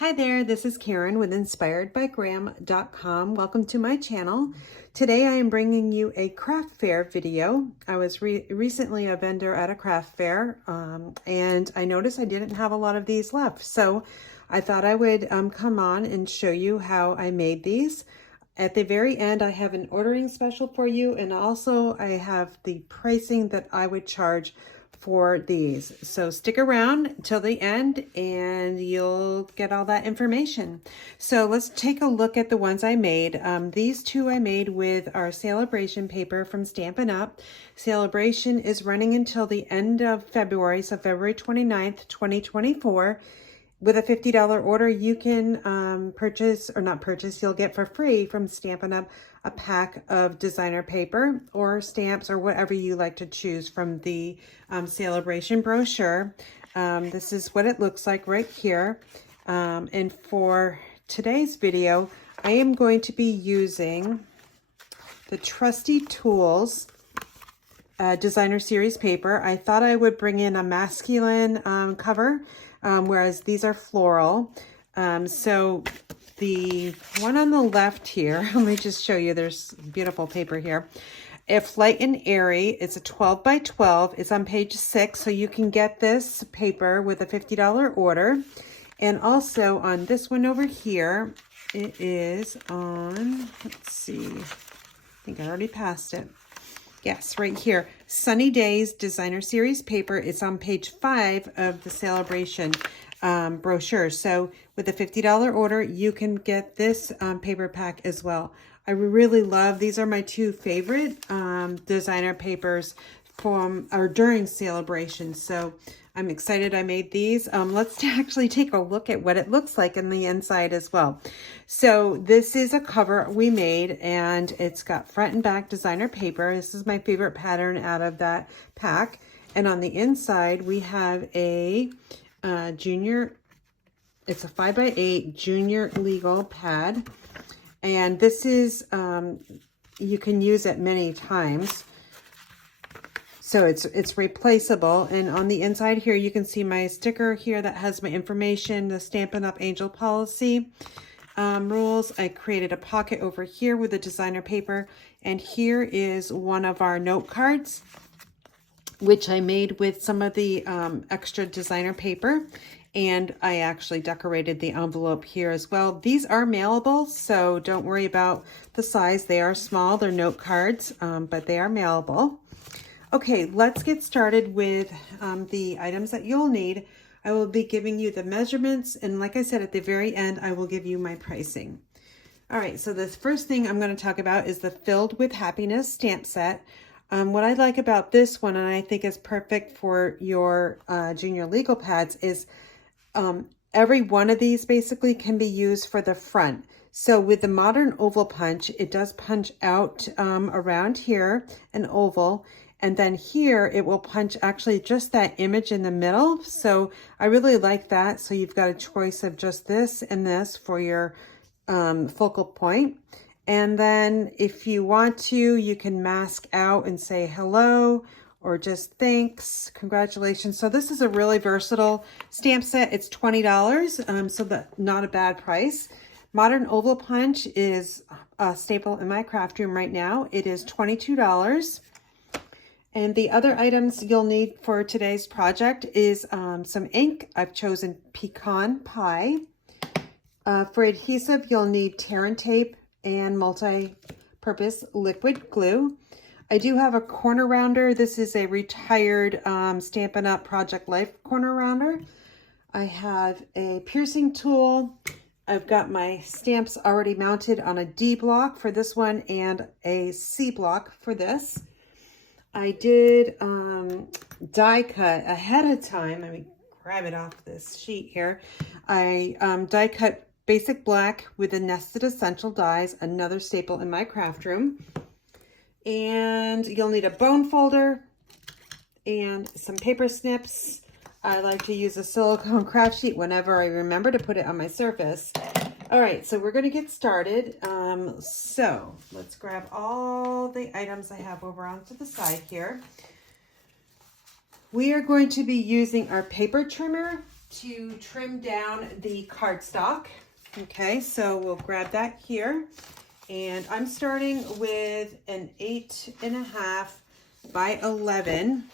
Hi there, this is Karen with inspiredbygram.com. Welcome to my channel. Today I am bringing you a craft fair video. I was recently a vendor at a craft fair and I noticed I didn't have a lot of these left. So I thought I would come on and show you how I made these. At the very end, I have an ordering special for you, and also I have the pricing that I would charge for these. So stick around till the end and you'll get all that information. So let's take a look at the ones I made. These two I made with our Celebration paper from Stampin' Up. Celebration is running until the end of February, so February 29th, 2024. With a $50 order, you can you'll get for free from Stampin' Up! A pack of designer paper or stamps or whatever you like to choose from the Celebration brochure. This is what it looks like right here. And for today's video, I am going to be using the Trusty Tools designer series paper. I thought I would bring in a masculine cover, whereas these are floral. So the one on the left here, let me just show you, there's beautiful paper here. If Light and Airy, it's a 12 by 12. It's on page 6, so you can get this paper with a $50 order. And also on this one over here, it is on, let's see, I think I already passed it. Yes, right here, Sunny Days Designer Series paper. It's on page 5 of the Celebration brochure. So with a $50 order, you can get this paper pack as well. I really love, these are my two favorite designer papers during Celebration. So I'm excited I made these. Let's actually take a look at what it looks like in the inside as well. So this is a cover we made, and it's got front and back designer paper. This is my favorite pattern out of that pack. And on the inside, we have a junior, it's a 5 by 8 junior legal pad. And this is, you can use it many times. So it's replaceable. And on the inside here, you can see my sticker here that has my information, the Stampin' Up! Angel policy rules. I created a pocket over here with the designer paper. And here is one of our note cards, which I made with some of the extra designer paper. And I actually decorated the envelope here as well. These are mailable, so don't worry about the size. They are small, they're note cards, but they are mailable. Okay, let's get started with the items that you'll need. I will be giving you the measurements, and like I said, at the very end, I will give you my pricing. All right, so the first thing I'm going to talk about is the Filled with Happiness stamp set. What I like about this one, and I think is perfect for your junior legal pads, is every one of these basically can be used for the front. So with the modern oval punch, it does punch out around here, an oval. And then here, it will punch actually just that image in the middle. So I really like that. So you've got a choice of just this and this for your focal point. And then if you want to, you can mask out and say hello or just thanks, congratulations. So this is a really versatile stamp set. It's $20, so that's not a bad price. Modern oval punch is a staple in my craft room right now. It is $22. And the other items you'll need for today's project is some ink. I've chosen pecan pie. For adhesive, you'll need tear and tape and multi-purpose liquid glue. I do have a corner rounder. This is a retired Stampin' Up! Project Life corner rounder. I have a piercing tool. I've got my stamps already mounted on a D block for this one and a C block for this. I did die cut ahead of time. Let me grab it off this sheet here. I die cut basic black with the nested essential dies, another staple in my craft room. And you'll need a bone folder and some paper snips. I like to use a silicone craft sheet whenever I remember to put it on my surface. All right, so we're going to get started. So let's grab all the items I have over onto the side here. We are going to be using our paper trimmer to trim down the cardstock. Okay, so we'll grab that here. And I'm starting with an 8.5 by 11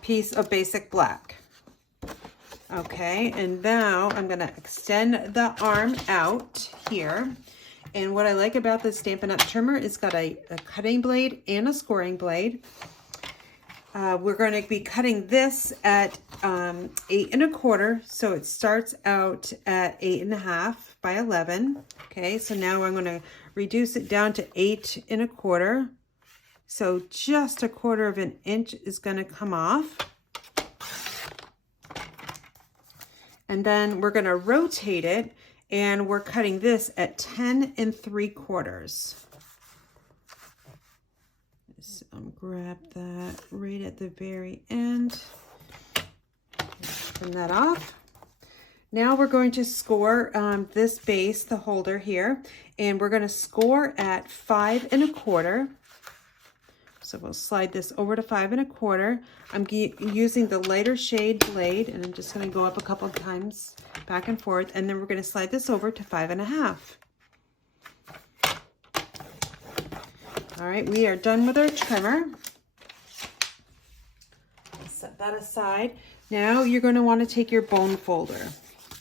piece of basic black. Okay, and now I'm gonna extend the arm out here. And what I like about this Stampin' Up! Trimmer is got a cutting blade and a scoring blade. We're going to be cutting this at 8.25, so it starts out at 8.5 by 11. Okay, so now I'm going to reduce it down to 8.25. So just 1/4 of an inch is going to come off. And then we're going to rotate it, and we're cutting this at 10.75. So grab that right at the very end. Trim that off. Now we're going to score this base, the holder here, and we're going to score at 5.25. So we'll slide this over to 5.25. I'm using the lighter shade blade, and I'm just going to go up a couple of times back and forth, and then we're going to slide this over to 5.5. All right, we are done with our trimmer. Set that aside. Now you're going to want to take your bone folder,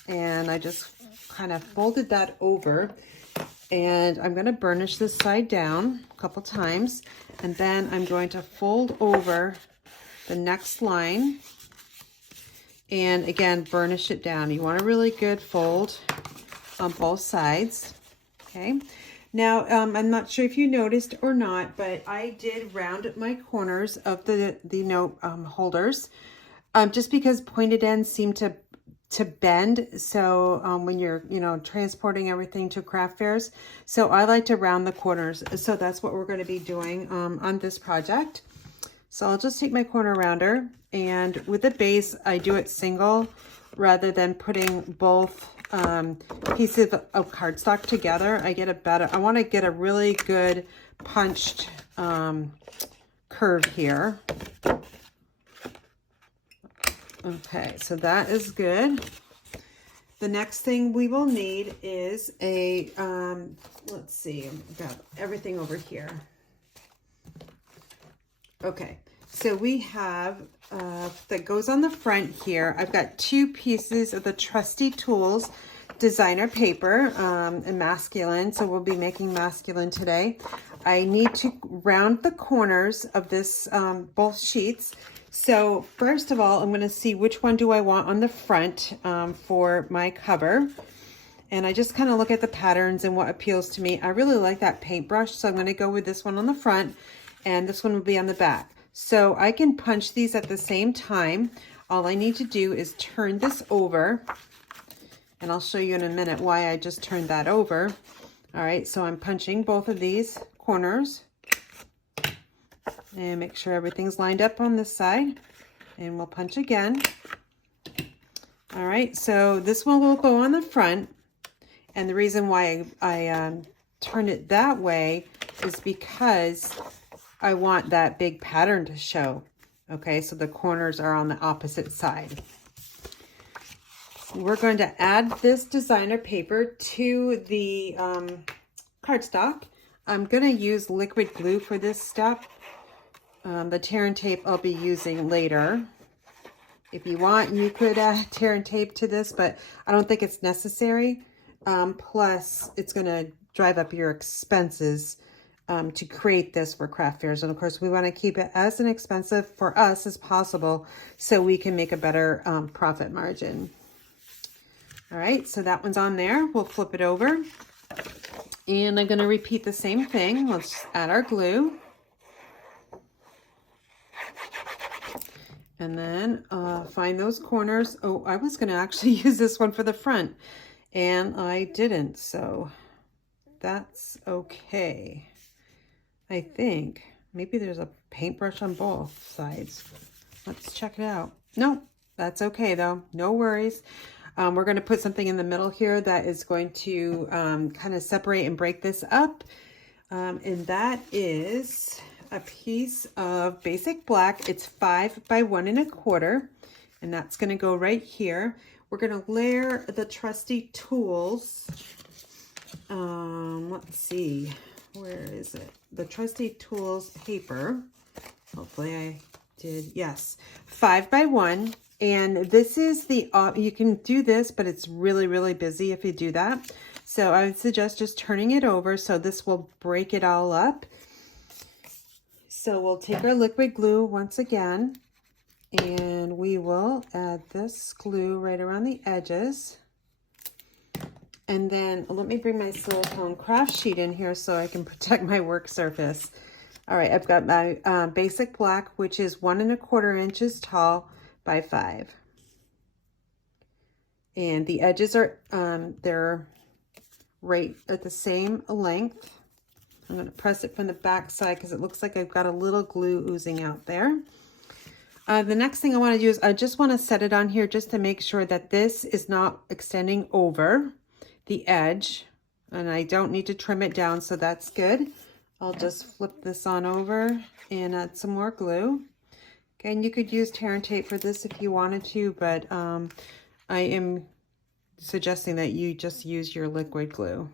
and I just kind of folded that over, and I'm going to burnish this side down a couple times, and then I'm going to fold over the next line, and again burnish it down. You want a really good fold on both sides. Okay. Now, I'm not sure if you noticed or not, but I did round my corners of the note holders, just because pointed ends seem to bend. So when you're, transporting everything to craft fairs, so I like to round the corners. So that's what we're going to be doing on this project. So I'll just take my corner rounder, and with the base, I do it single rather than putting both pieces of cardstock together. I want to get a really good punched curve here. Okay, so that is good. The next thing we will need is a, let's see, I've got everything over here. Okay, so we have, that goes on the front here, I've got 2 pieces of the Trusty Tools designer paper in masculine, so we'll be making masculine today. I need to round the corners of this, both sheets. So first of all, I'm going to see which one do I want on the front for my cover. And I just kind of look at the patterns and what appeals to me. I really like that paintbrush, so I'm going to go with this one on the front, and this one will be on the back. So I can punch these at the same time. All I need to do is turn this over, and I'll show you in a minute why I just turned that over. All right, so I'm punching both of these corners, and make sure everything's lined up on this side, and we'll punch again. All right, so this one will go on the front, and the reason why I turned it that way is because I want that big pattern to show. Okay, so the corners are on the opposite side. So we're going to add this designer paper to the cardstock. I'm going to use liquid glue for this step. The tear and tape I'll be using later. If you want, you could add tear and tape to this, but I don't think it's necessary. Plus, it's going to drive up your expenses to create this for craft fairs. And of course, we want to keep it as inexpensive for us as possible so we can make a better profit margin. All right, so that one's on there. We'll flip it over. And I'm going to repeat the same thing. Let's add our glue. And then find those corners. Oh, I was going to actually use this one for the front, and I didn't, so that's okay. I think maybe there's a paintbrush on both sides. Let's check it out. No, that's okay though. No worries. We're going to put something in the middle here that is going to kind of separate and break this up. And that is a piece of basic black. It's 5 by 1 1/4. and that's going to go right here. We're going to layer the trusty tools. Let's see, where is it? The trusty tools paper. Hopefully I did, yes, 5x1. And this is the, you can do this, but it's really, really busy if you do that. So I would suggest just turning it over so this will break it all up. So we'll take our liquid glue once again, and we will add this glue right around the edges. And then let me bring my silicone craft sheet in here so I can protect my work surface. All right, I've got my basic black, which is 1 1/4 inches tall by 5. And the edges are, they're right at the same length. I'm going to press it from the back side because it looks like I've got a little glue oozing out there. The next thing I want to do is I just want to set it on here just to make sure that this is not extending over the edge, and I don't need to trim it down, so that's good. I'll just flip this on over and add some more glue. Okay, and you could use tear and tape for this if you wanted to, but I am suggesting that you just use your liquid glue.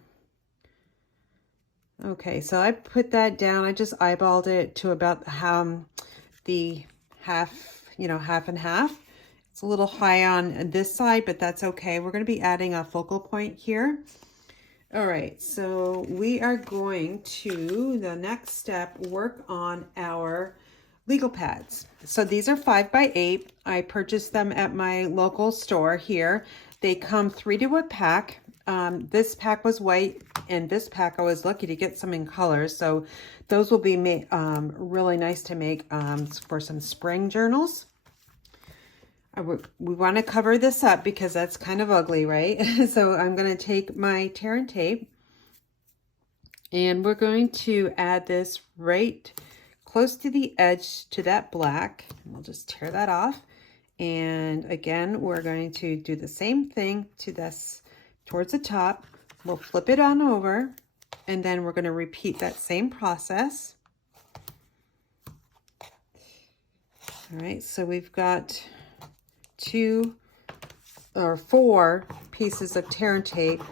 Okay, so I put that down. I just eyeballed it to about the half, you know, half and half. It's a little high on this side, but that's okay. We're going to be adding a focal point here. All right, so we are going to, the next step, work on our legal pads. So these are 5x8. I purchased them at my local store here. They come 3 to a pack. This pack was white, and this pack I was lucky to get some in colors. So those will be really nice to make for some spring journals. We want to cover this up because that's kind of ugly, right? So I'm going to take my tear and tape, and we're going to add this right close to the edge to that black. We'll just tear that off. And again, we're going to do the same thing to this towards the top. We'll flip it on over, and then we're going to repeat that same process. All right, so we've got 2 or 4 pieces of tear and tape.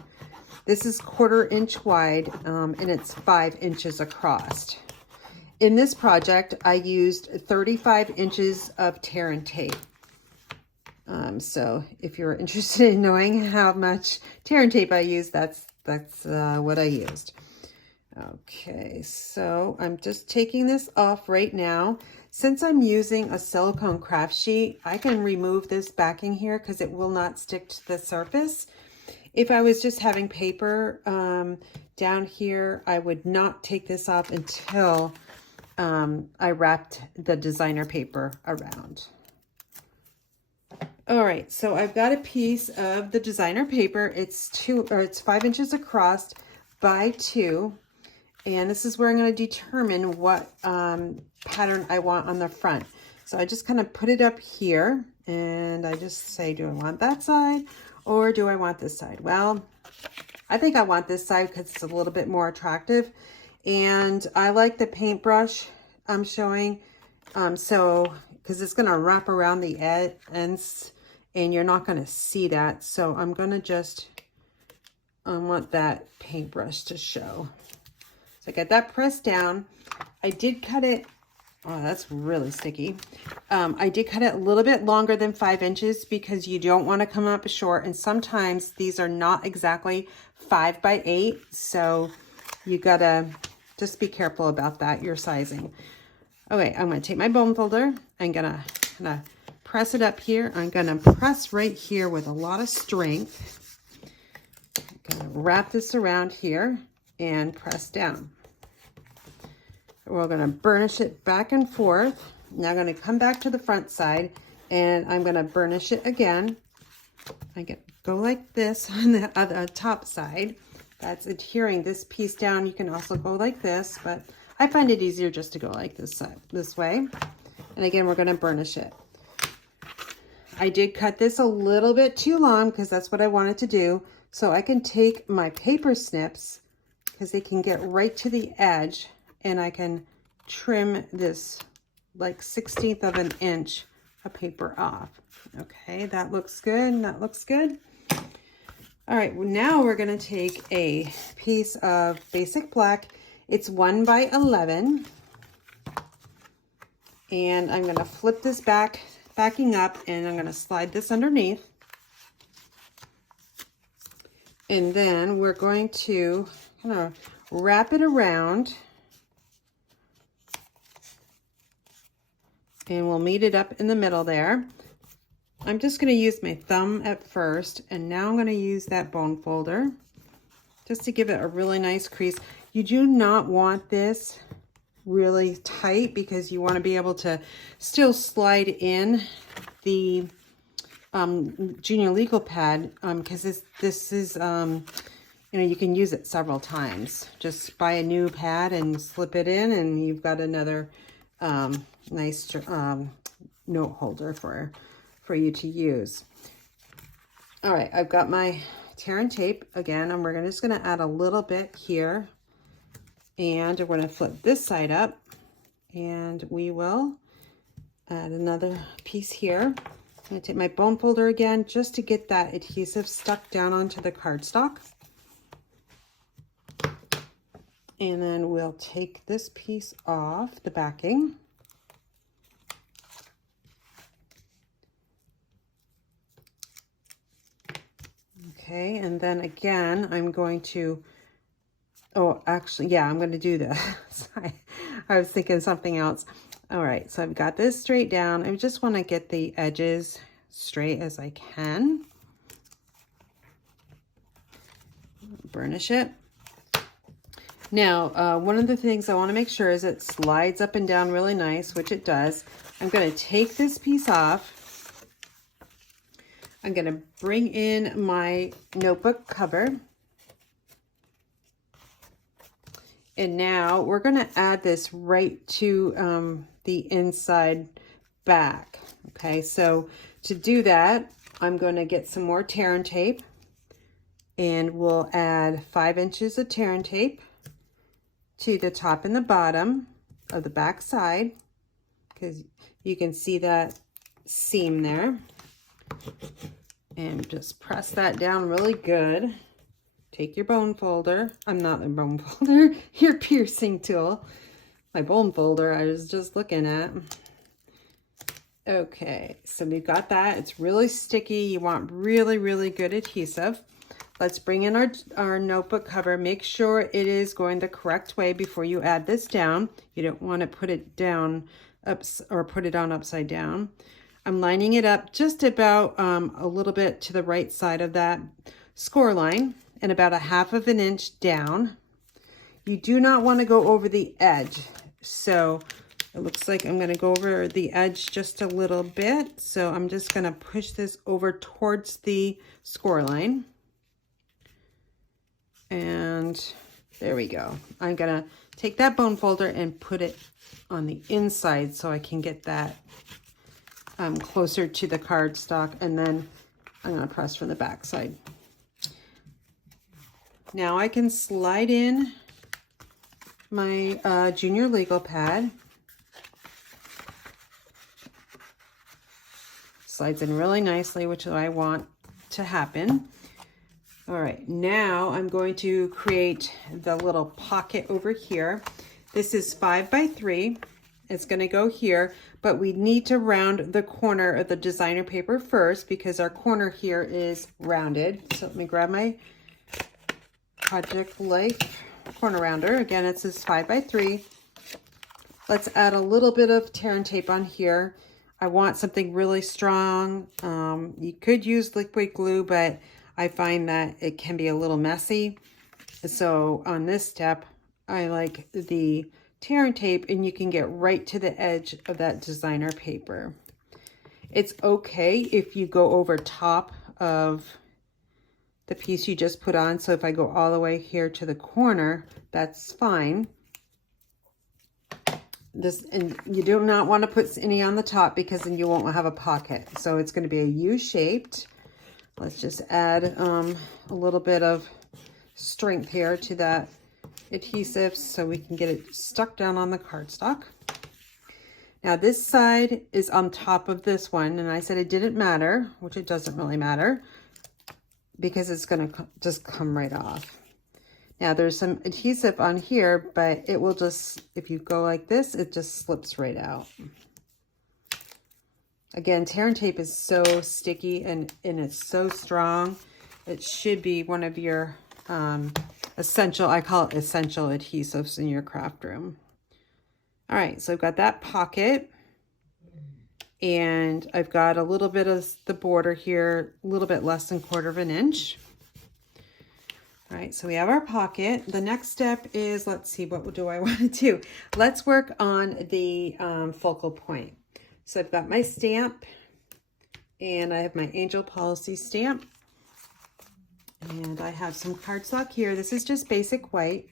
This is 1/4 inch wide, and it's 5 inches across. In this project, I used 35 inches of tear and tape. So if you're interested in knowing how much tear and tape I use, that's what I used. Okay, so I'm just taking this off right now. Since I'm using a silicone craft sheet, I can remove this backing here because it will not stick to the surface. If I was just having paper down here, I would not take this off until I wrapped the designer paper around. All right, so I've got a piece of the designer paper. It's 5 inches across by 2. And this is where I'm going to determine what pattern I want on the front. So I just kind of put it up here, and I just say, do I want that side or do I want this side? Well, I think I want this side because it's a little bit more attractive. And I like the paintbrush I'm showing. Because it's going to wrap around the ends, and you're not going to see that. So I'm going to just, I want that paintbrush to show. So I got that pressed down. I did cut it, oh, that's really sticky. I did cut it a little bit longer than 5 inches because you don't want to come up short. And sometimes these are not exactly 5x8. So you got to just be careful about that, your sizing. Okay, I'm going to take my bone folder. I'm going to press it up here. I'm going to press right here with a lot of strength. I'm going to wrap this around here and press down. We're going to burnish it back and forth. Now I'm going to come back to the front side, and I'm going to burnish it again. I go like this on the other top side. That's adhering this piece down. You can also go like this, but I find it easier just to go like this way. And again, we're going to burnish it. I did cut this a little bit too long because that's what I wanted to do. So I can take my paper snips because they can get right to the edge, and I can trim this like 1/16 of an inch a paper off. Okay, that looks good. That looks good. All right, well, now we're going to take a piece of basic black. It's 1 by 11. And I'm going to flip this backing up, and I'm going to slide this underneath. And then we're going to kind of wrap it around. And we'll meet it up in the middle there. I'm just going to use my thumb at first, and now I'm going to use that bone folder just to give it a really nice crease. You do not want this really tight because you want to be able to still slide in the junior legal pad, because this is, you know, you can use it several times. Just buy a new pad and slip it in, and you've got another nice note holder for you to use. All right, I've got my tear and tape again, and we're just going to add a little bit here, and we're going to flip this side up, and we will add another piece here. I'm going to take my bone folder again just to get that adhesive stuck down onto the cardstock. And then we'll take this piece off the backing. Okay, and then again, I'm going to, oh, actually, yeah, I'm going to do this. I was thinking something else. All right, so I've got this straight down. I just want to get the edges straight as I can. Burnish it. Now, one of the things I want to make sure is it slides up and down really nice, which it does. I'm going to take this piece off. I'm going to bring in my notebook cover. And now we're going to add this right to the inside back. Okay, so to do that, I'm going to get some more tear and tape. And we'll add 5 inches of tear and tape to the top and the bottom of the back side, because you can see that seam there. And just press that down really good. Take your bone folder. I'm not the bone folder, your piercing tool. My bone folder I was just looking at. Okay, so we've got that. It's really sticky. You want really, really good adhesive. Let's bring in our notebook cover. Make sure it is going the correct way before you add this down. You don't want to put it down or put it on upside down. I'm lining it up just about a little bit to the right side of that score line and about 1/2 inch down. You do not want to go over the edge. So it looks like I'm going to go over the edge just a little bit. So I'm just going to push this over towards the score line. And there we go. I'm going to take that bone folder and put it on the inside so I can get that closer to the cardstock, and then I'm going to press from the back side. Now I can slide in my junior legal pad. Slides in really nicely, which I want to happen. All right, now I'm going to create the little pocket over here. This is 5 by 3. It's going to go here, but we need to round the corner of the designer paper first because our corner here is rounded. So let me grab my Project Life corner rounder. Again, it says 5 by 3. Let's add a little bit of tear and tape on here. I want something really strong. You could use liquid glue, but I find that it can be a little messy. So on this step, I like the tear and tape, and you can get right to the edge of that designer paper. It's okay if you go over top of the piece you just put on. So if I go all the way here to the corner, that's fine. And you do not want to put any on the top because then you won't have a pocket. So it's going to be a U-shaped. Let's just add a little bit of strength here to that adhesive so we can get it stuck down on the cardstock. Now this side is on top of this one, and I said it didn't matter, which it doesn't really matter because it's going to just come right off. Now there's some adhesive on here, but it will just, if you go like this, it just slips right out. Again, tear and tape is so sticky and it's so strong. It should be one of your essential, I call it essential adhesives in your craft room. All right, so I've got that pocket, and I've got a little bit of the border here, a little bit less than 1/4 inch. All right, so we have our pocket. The next step is, let's see, what do I want to do? Let's work on the focal point. So I've got my stamp, and I have my Angel Policy stamp, and I have some cardstock here. This is just basic white.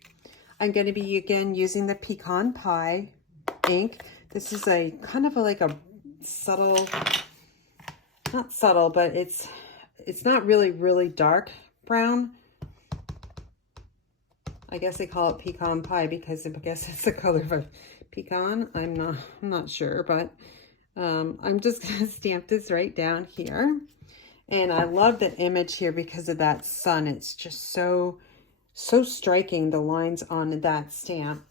I'm going to be, again, using the Pecan Pie ink. This is a kind of like a subtle, not subtle, but it's not really dark brown. I guess they call it Pecan Pie because I guess it's the color of a pecan. I'm not sure, but I'm just going to stamp this right down here. And I love the image here because of that sun. It's just so striking, the lines on that stamp.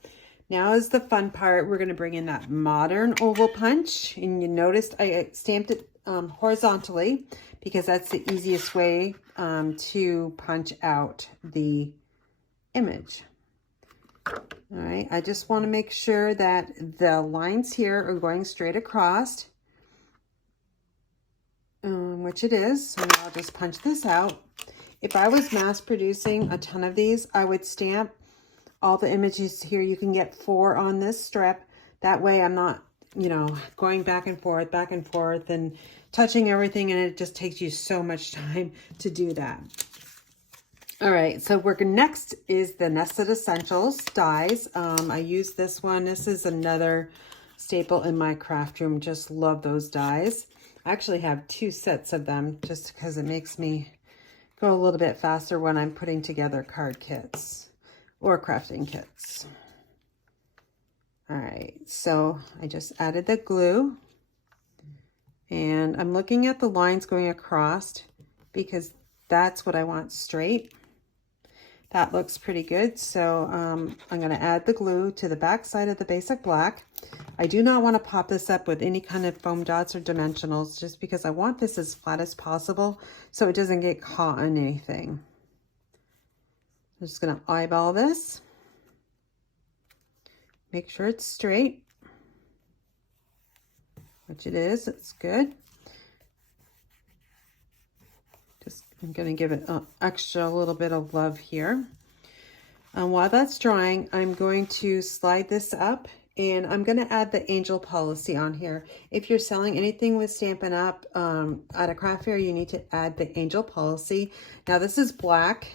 Now is the fun part. We're going to bring in that modern oval punch. And you noticed I stamped it horizontally because that's the easiest way to punch out the image. All right, I just want to make sure that the lines here are going straight across, which it is. So now I'll just punch this out. If I was mass producing a ton of these, I would stamp all the images here. You can get 4 on this strip. That way I'm not, you know, going back and forth and touching everything, and it just takes you so much time to do that. All right, so next is the Nested Essentials dies. I use this one. This is another staple in my craft room. Just love those dies. I actually have 2 sets of them just because it makes me go a little bit faster when I'm putting together card kits or crafting kits. All right, so I just added the glue, and I'm looking at the lines going across because that's what I want straight. That looks pretty good. So I'm going to add the glue to the back side of the basic black. I do not want to pop this up with any kind of foam dots or dimensionals, just because I want this as flat as possible so it doesn't get caught on anything. I'm just going to eyeball this. Make sure it's straight, which it is. It's good. I'm going to give it an extra little bit of love here. While that's drying, I'm going to slide this up, and I'm going to add the Angel Policy on here. If you're selling anything with Stampin' Up! At a craft fair, you need to add the Angel Policy. Now this is black,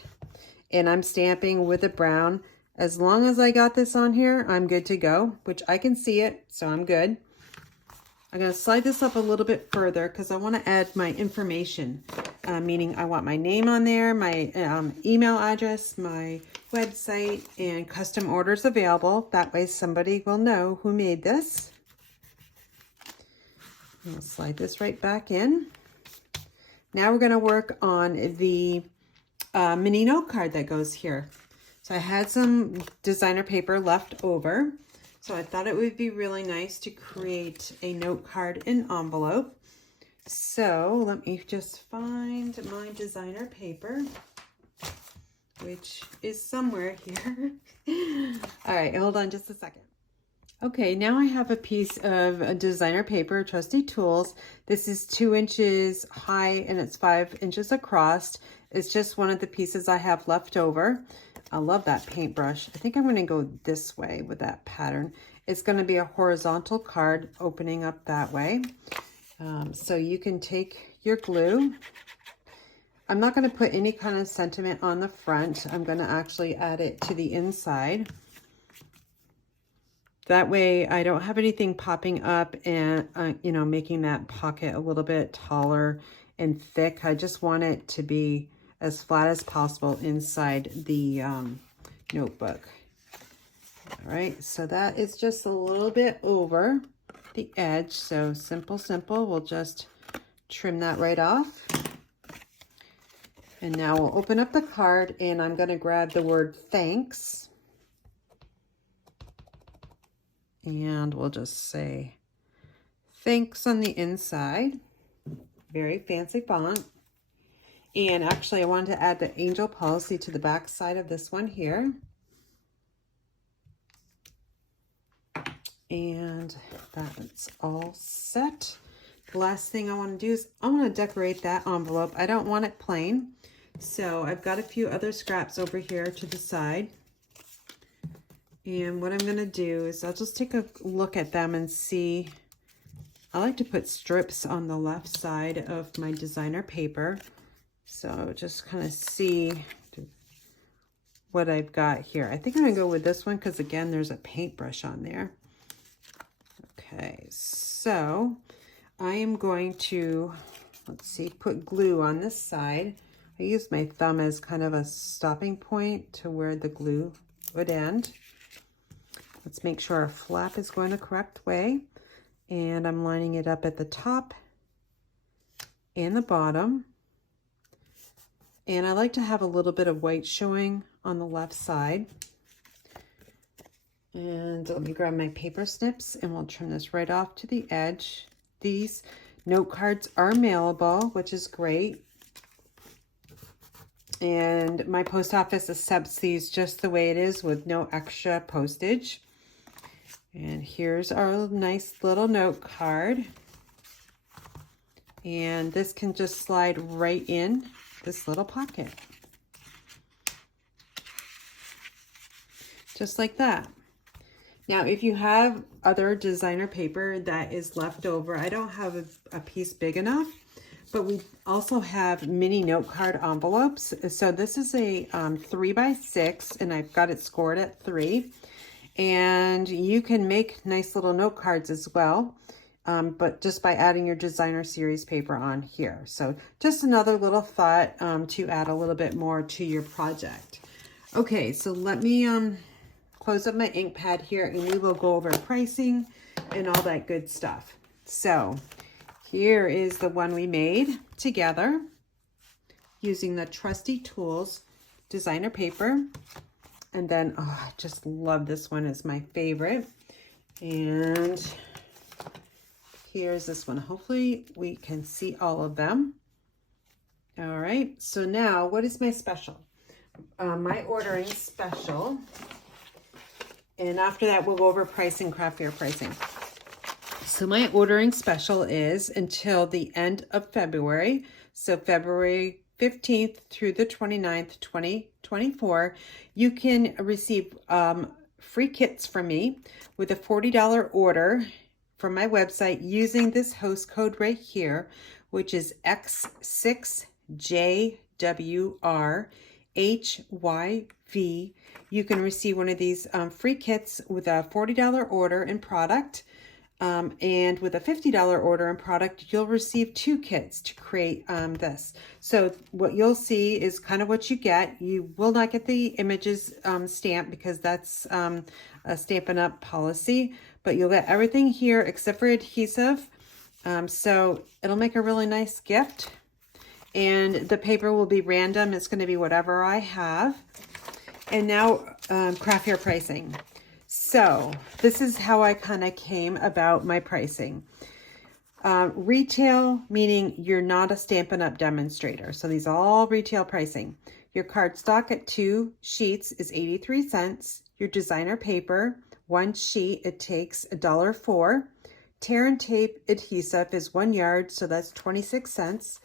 and I'm stamping with a brown. As long as I got this on here, I'm good to go, which I can see it, so I'm good. I'm going to slide this up a little bit further because I want to add my information, meaning I want my name on there, my email address, my website, and custom orders available. That way somebody will know who made this. I'll slide this right back in. Now we're going to work on the mini note card that goes here. So I had some designer paper left over. So I thought it would be really nice to create a note card in envelope. So let me just find my designer paper, which is somewhere here. All right, hold on just a second. Okay, now I have a piece of designer paper, Trusty Tools. This is 2 inches high and it's 5 inches across. It's just one of the pieces I have left over. I love that paintbrush. I think I'm going to go this way with that pattern. It's going to be a horizontal card opening up that way. So you can take your glue. I'm not going to put any kind of sentiment on the front. I'm going to actually add it to the inside. That way I don't have anything popping up and, you know, making that pocket a little bit taller and thick. I just want it to be as flat as possible inside the notebook. All right, so that is just a little bit over the edge. So simple, we'll just trim that right off. And now we'll open up the card, and I'm going to grab the word thanks. And we'll just say thanks on the inside. Very fancy font. And actually I wanted to add the angel policy to the back side of this one here. And that's all set. The last thing I want to do is I want to decorate that envelope. I don't want it plain. So I've got a few other scraps over here to the side. And what I'm going to do is I'll just take a look at them and see. I like to put strips on the left side of my designer paper. So just kind of see what I've got here. I think I'm going to go with this one because, again, there's a paintbrush on there. Okay, so I am going to, let's see, put glue on this side. I use my thumb as kind of a stopping point to where the glue would end. Let's make sure our flap is going the correct way. And I'm lining it up at the top and the bottom. And I like to have a little bit of white showing on the left side. And let me grab my paper snips and we'll trim this right off to the edge. These note cards are mailable, which is great. And my post office accepts these just the way it is with no extra postage. And here's our nice little note card. And this can just slide right in this little pocket. Just like that. Now, if you have other designer paper that is left over, I don't have a piece big enough, but we also have mini note card envelopes. So this is a 3x6, and I've got it scored at 3. And you can make nice little note cards as well, but just by adding your designer series paper on here. So just another little thought to add a little bit more to your project. Okay, so let me close up my ink pad here, and we will go over pricing and all that good stuff. So here is the one we made together using the Trusty Tools designer paper. And then, oh, I just love this one. It's my favorite. And here's this one. Hopefully we can see all of them. All right. So now, what is my special? My ordering special. And after that, we'll go over pricing, craft fair pricing. So my ordering special is until the end of February. So February 15th through the 29th, 2024, you can receive free kits from me with a $40 order from my website using this host code right here, which is X6JWRHYV. You can receive one of these free kits with a $40 order and product. And with a $50 order and product, you'll receive 2 kits to create this. So what you'll see is kind of what you get. You will not get the images stamped because that's a Stampin' Up! Policy, but you'll get everything here except for adhesive. So it'll make a really nice gift. And the paper will be random. It's going to be whatever I have. And now craft fair pricing. So this is how I kind of came about my pricing. Retail, meaning you're not a Stampin' Up! Demonstrator. So these are all retail pricing. Your cardstock at 2 sheets is 83 cents. Your designer paper, 1 sheet, it takes $1.04. Tear and tape adhesive is 1 yard, so that's 26 cents.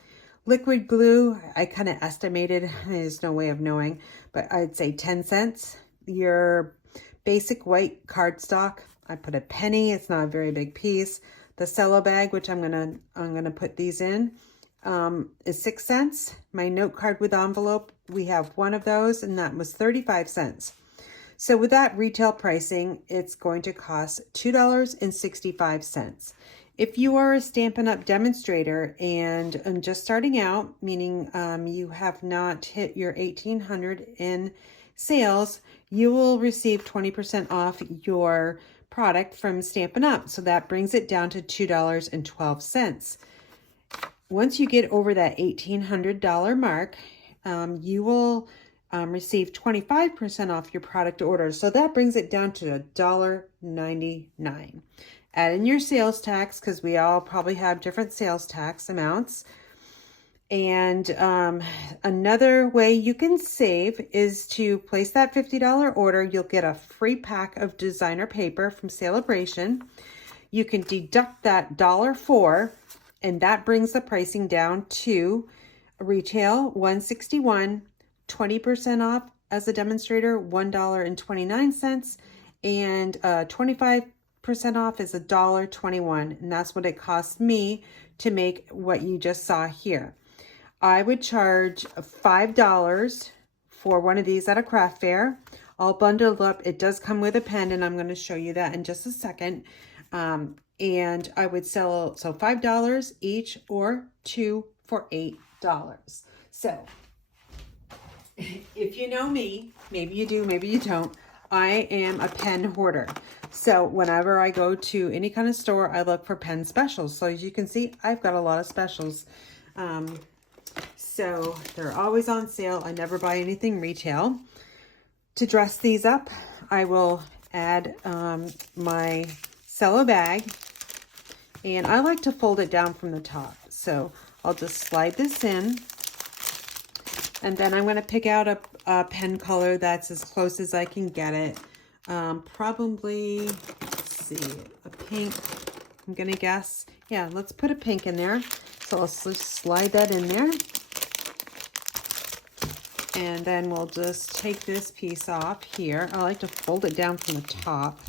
Liquid glue, I kind of estimated, there's no way of knowing, but I'd say 10 cents. Your basic white cardstock, I put a penny. It's not a very big piece. The cello bag, which I'm gonna put these in, is 6 cents. My note card with envelope, we have 1 of those, and that was 35 cents. So with that retail pricing, it's going to cost $2.65. If you are a Stampin' Up! Demonstrator and just starting out, meaning you have not hit your 1,800 in sales, you will receive 20% off your product from Stampin' Up. So that brings it down to $2.12. Once you get over that $1,800 mark, you will receive 25% off your product order. So that brings it down to $1.99. Add in your sales tax, because we all probably have different sales tax amounts. And another way you can save is to place that $50 order. You'll get a free pack of designer paper from Celebration. You can deduct that $1.04, and that brings the pricing down to retail $161, 20% off as a demonstrator, $1.29, and 25% off is $1.21, and that's what it cost me to make what you just saw here. I would charge $5 for one of these at a craft fair, all bundled up. It does come with a pen, and I'm going to show you that in just a second. And I would sell, so $5 each or 2 for $8. So if you know me, maybe you do, maybe you don't, I am a pen hoarder. So whenever I go to any kind of store, I look for pen specials. So as you can see, I've got a lot of specials. So they're always on sale. I never buy anything retail. To dress these up, I will add my cello bag, and I like to fold it down from the top. So I'll just slide this in, and then I'm going to pick out a pen color that's as close as I can get it. Probably, let's see, a pink, I'm going to guess. Yeah, let's put a pink in there. So I'll just slide that in there. And then we'll just take this piece off here. I like to fold it down from the top.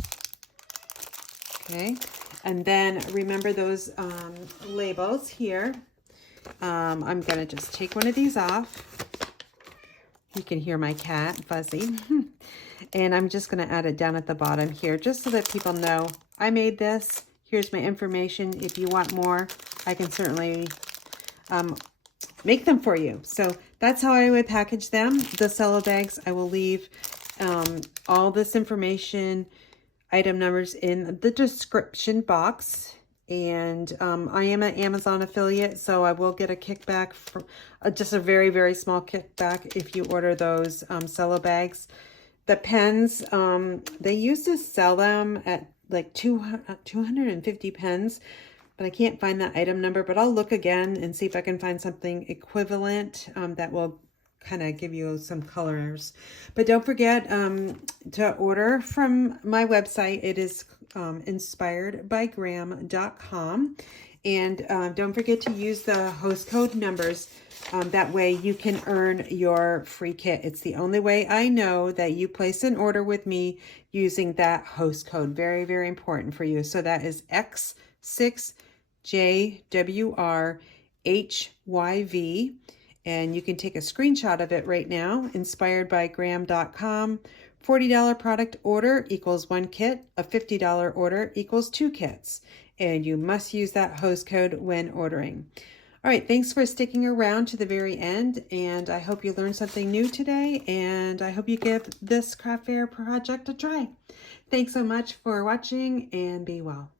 Okay. And then remember those labels here. I'm going to just take one of these off. You can hear my cat, Fuzzy. And I'm just going to add it down at the bottom here, just so that people know I made this. Here's my information. If you want more, I can certainly make them for you. So that's how I would package them. The cello bags, I will leave all this information, item numbers in the description box. And I am an Amazon affiliate, so I will get a kickback, from just a very, very small kickback if you order those cello bags. The pens, they used to sell them at like 250 pens, but I can't find that item number. But I'll look again and see if I can find something equivalent that will kind of give you some colors. But don't forget to order from my website. It is inspiredbygram.com. And don't forget to use the host code numbers. That way you can earn your free kit. It's the only way I know that you place an order with me using that host code. Very, very important for you. So that is X6JWRHYV. And you can take a screenshot of it right now. Inspiredbygram.com. $40 product order equals 1 kit. A $50 order equals 2 kits. And you must use that host code when ordering. All right, thanks for sticking around to the very end, and I hope you learned something new today, and I hope you give this craft fair project a try. Thanks so much for watching, and be well.